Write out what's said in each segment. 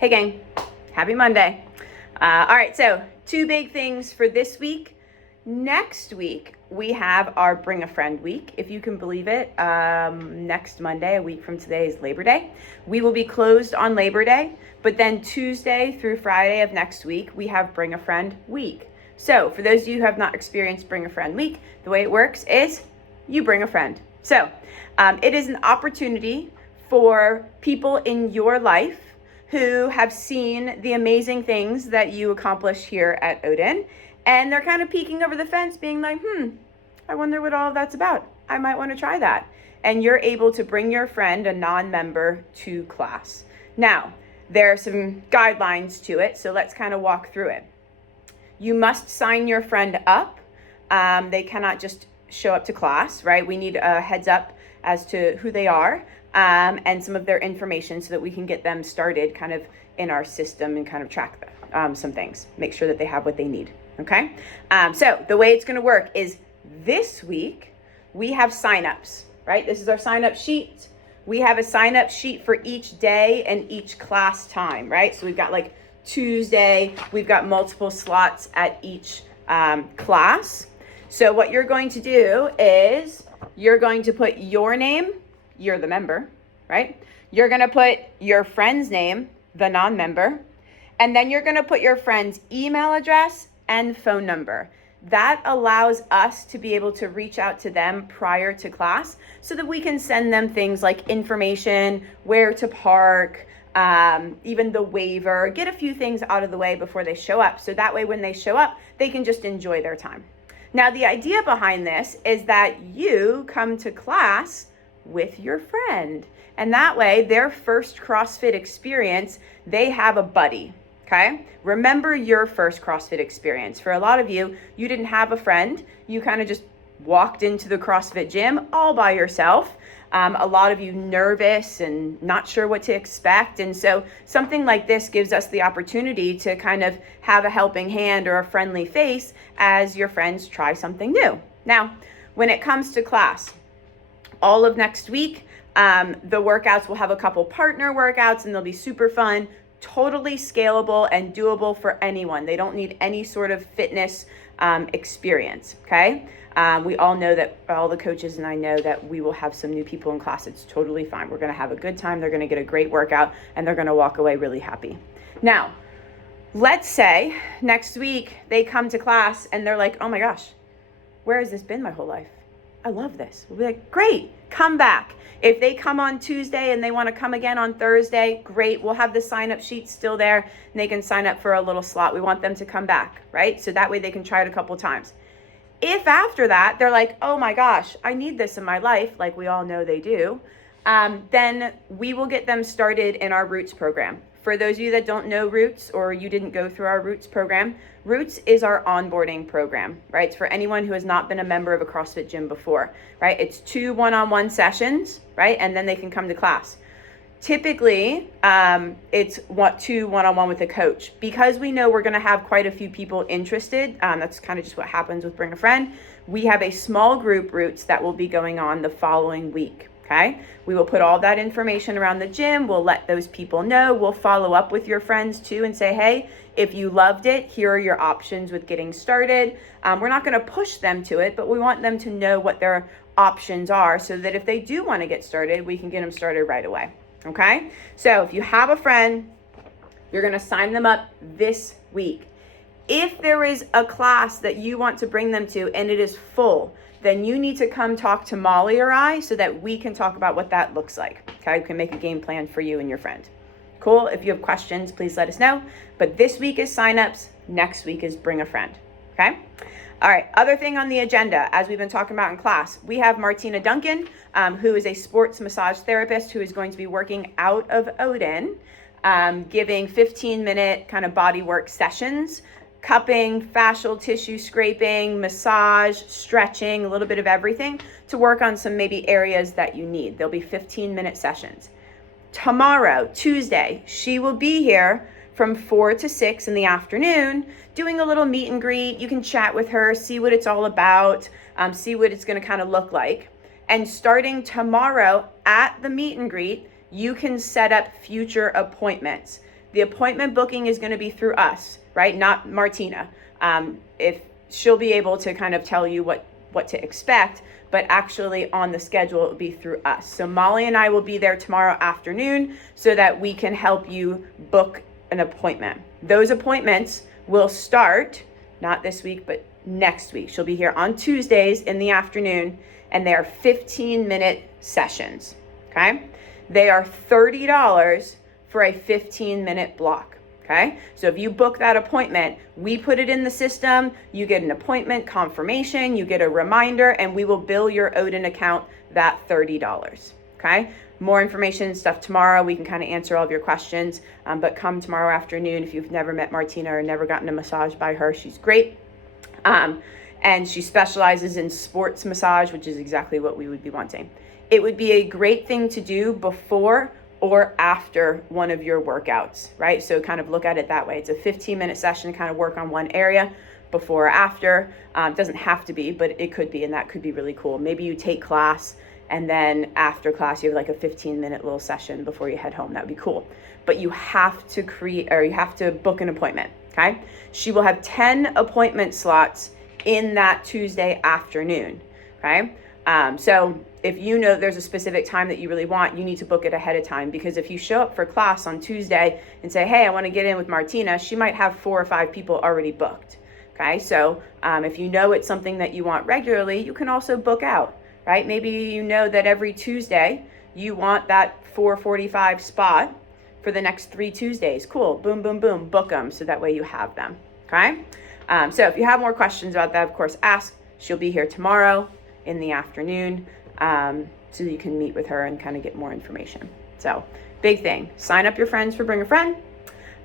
Hey gang, happy Monday. All right, so 2 big things for this week. Next week, we have our Bring a Friend week. If you can believe it, next Monday, a week from today, is Labor Day. We will be closed on Labor Day, but then Tuesday through Friday of next week, we have Bring a Friend week. So for those of you who have not experienced Bring a Friend week, the way it works is you bring a friend. So it is an opportunity for people in your life who have seen the amazing things that you accomplish here at Odin, and they're kind of peeking over the fence being like, I wonder what all of that's about. I might want to try that. And you're able to bring your friend, a non-member, to class. Now, there are some guidelines to it, so let's kind of walk through it. You must sign your friend up. They cannot just show up to class, right? We need a heads up as to who they are and some of their information so that we can get them started kind of in our system and kind of track some things, make sure that they have what they need, okay? So the way it's gonna work is this week, we have signups, right? This is our sign-up sheet. We have a sign-up sheet for each day and each class time, right? So we've got like Tuesday, we've got multiple slots at each class. So what you're going to do is you're going to put your name, you're the member, right? You're going to put your friend's name, the non-member, and then you're going to put your friend's email address and phone number. That allows us to be able to reach out to them prior to class so that we can send them things like information, where to park, even the waiver, get a few things out of the way before they show up. So that way when they show up, they can just enjoy their time. Now, the idea behind this is that you come to class with your friend. And that way, their first CrossFit experience, they have a buddy, okay? Remember your first CrossFit experience. For a lot of you, you didn't have a friend. You kind of just walked into the CrossFit gym all by yourself. A lot of you nervous and not sure what to expect. And so something like this gives us the opportunity to kind of have a helping hand or a friendly face as your friends try something new. Now, when it comes to class, all of next week, the workouts will have a couple partner workouts and they'll be super fun, totally scalable and doable for anyone. They don't need any sort of fitness experience, okay? We all know that, all the coaches and I know that we will have some new people in class. It's totally fine. We're going to have a good time. They're going to get a great workout and they're going to walk away really happy. Now, let's say next week they come to class and they're like, oh my gosh, where has this been my whole life? I love this. We'll be like, great, come back. If they come on Tuesday and they want to come again on Thursday, great. We'll have the sign-up sheet still there and they can sign up for a little slot. We want them to come back, right? So that way they can try it a couple times. If after that, they're like, oh my gosh, I need this in my life, like we all know they do, then we will get them started in our Roots program. For those of you that don't know Roots or you didn't go through our Roots program, Roots is our onboarding program, right? It's for anyone who has not been a member of a CrossFit gym before, right? It's 2 one-on-one sessions, right? And then they can come to class. Typically, it's 2 one-on-one with a coach. Because we know we're going to have quite a few people interested, that's kind of just what happens with Bring a Friend, we have a small group Roots that will be going on the following week. Okay, we will put all that information around the gym. We'll let those people know. We'll follow up with your friends too and say, hey, if you loved it, here are your options with getting started. We're not going to push them to it, but we want them to know what their options are so that if they do want to get started, we can get them started right away. Okay, so if you have a friend, you're going to sign them up this week. If there is a class that you want to bring them to and it is full, then you need to come talk to Molly or I so that we can talk about what that looks like. Okay, we can make a game plan for you and your friend. Cool, if you have questions, please let us know. But this week is signups, next week is Bring a Friend, okay? All right, other thing on the agenda, as we've been talking about in class, we have Martina Duncan, who is a sports massage therapist who is going to be working out of Odin, giving 15-minute kind of body work sessions, cupping, fascial tissue scraping, massage, stretching, a little bit of everything to work on some maybe areas that you need. There'll be 15-minute sessions. Tomorrow, Tuesday, she will be here from 4 to 6 in the afternoon doing a little meet and greet. You can chat with her, see what it's all about, see what it's going to kind of look like. And starting tomorrow at the meet and greet, you can set up future appointments. The appointment booking is going to be through us, right? Not Martina. If she'll be able to kind of tell you what to expect, but actually on the schedule, it will be through us. So Molly and I will be there tomorrow afternoon so that we can help you book an appointment. Those appointments will start, not this week, but next week. She'll be here on Tuesdays in the afternoon, and they are 15-minute sessions, okay? They are $30 for a 15-minute block. Okay, so if you book that appointment, we put it in the system, you get an appointment confirmation, you get a reminder, and we will bill your Odin account that $30. Okay, more information and stuff tomorrow. We can kind of answer all of your questions, but come tomorrow afternoon if you've never met Martina or never gotten a massage by her. She's great. And she specializes in sports massage, which is exactly what we would be wanting. It would be a great thing to do before or after one of your workouts, right? So kind of look at it that way. It's a 15-minute session, kind of work on one area before or after. It doesn't have to be, but it could be, and that could be really cool. Maybe you take class and then after class, you have like a 15-minute little session before you head home. That would be cool. But you have to you have to book an appointment, okay? She will have 10 appointment slots in that Tuesday afternoon, okay? So if you know there's a specific time that you really want, you need to book it ahead of time, because if you show up for class on Tuesday and say, hey, I want to get in with Martina, she might have 4 or 5 people already booked. Okay, so if you know it's something that you want regularly, you can also book out, right? Maybe you know that every Tuesday you want that 4:45 spot for the next 3 Tuesdays. Cool, boom, boom, boom, book them so that way you have them, okay? So if you have more questions about that, of course, ask. She'll be here tomorrow in the afternoon, so you can meet with her and kind of get more information. So big thing, sign up your friends for Bring a Friend.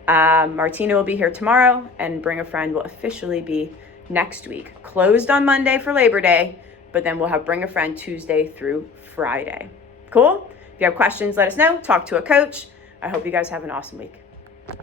Martina will be here tomorrow, and Bring a Friend will officially be next week. Closed on Monday for Labor Day, but then we'll have Bring a Friend Tuesday through Friday. Cool? If you have questions, let us know. Talk to a coach. I hope you guys have an awesome week.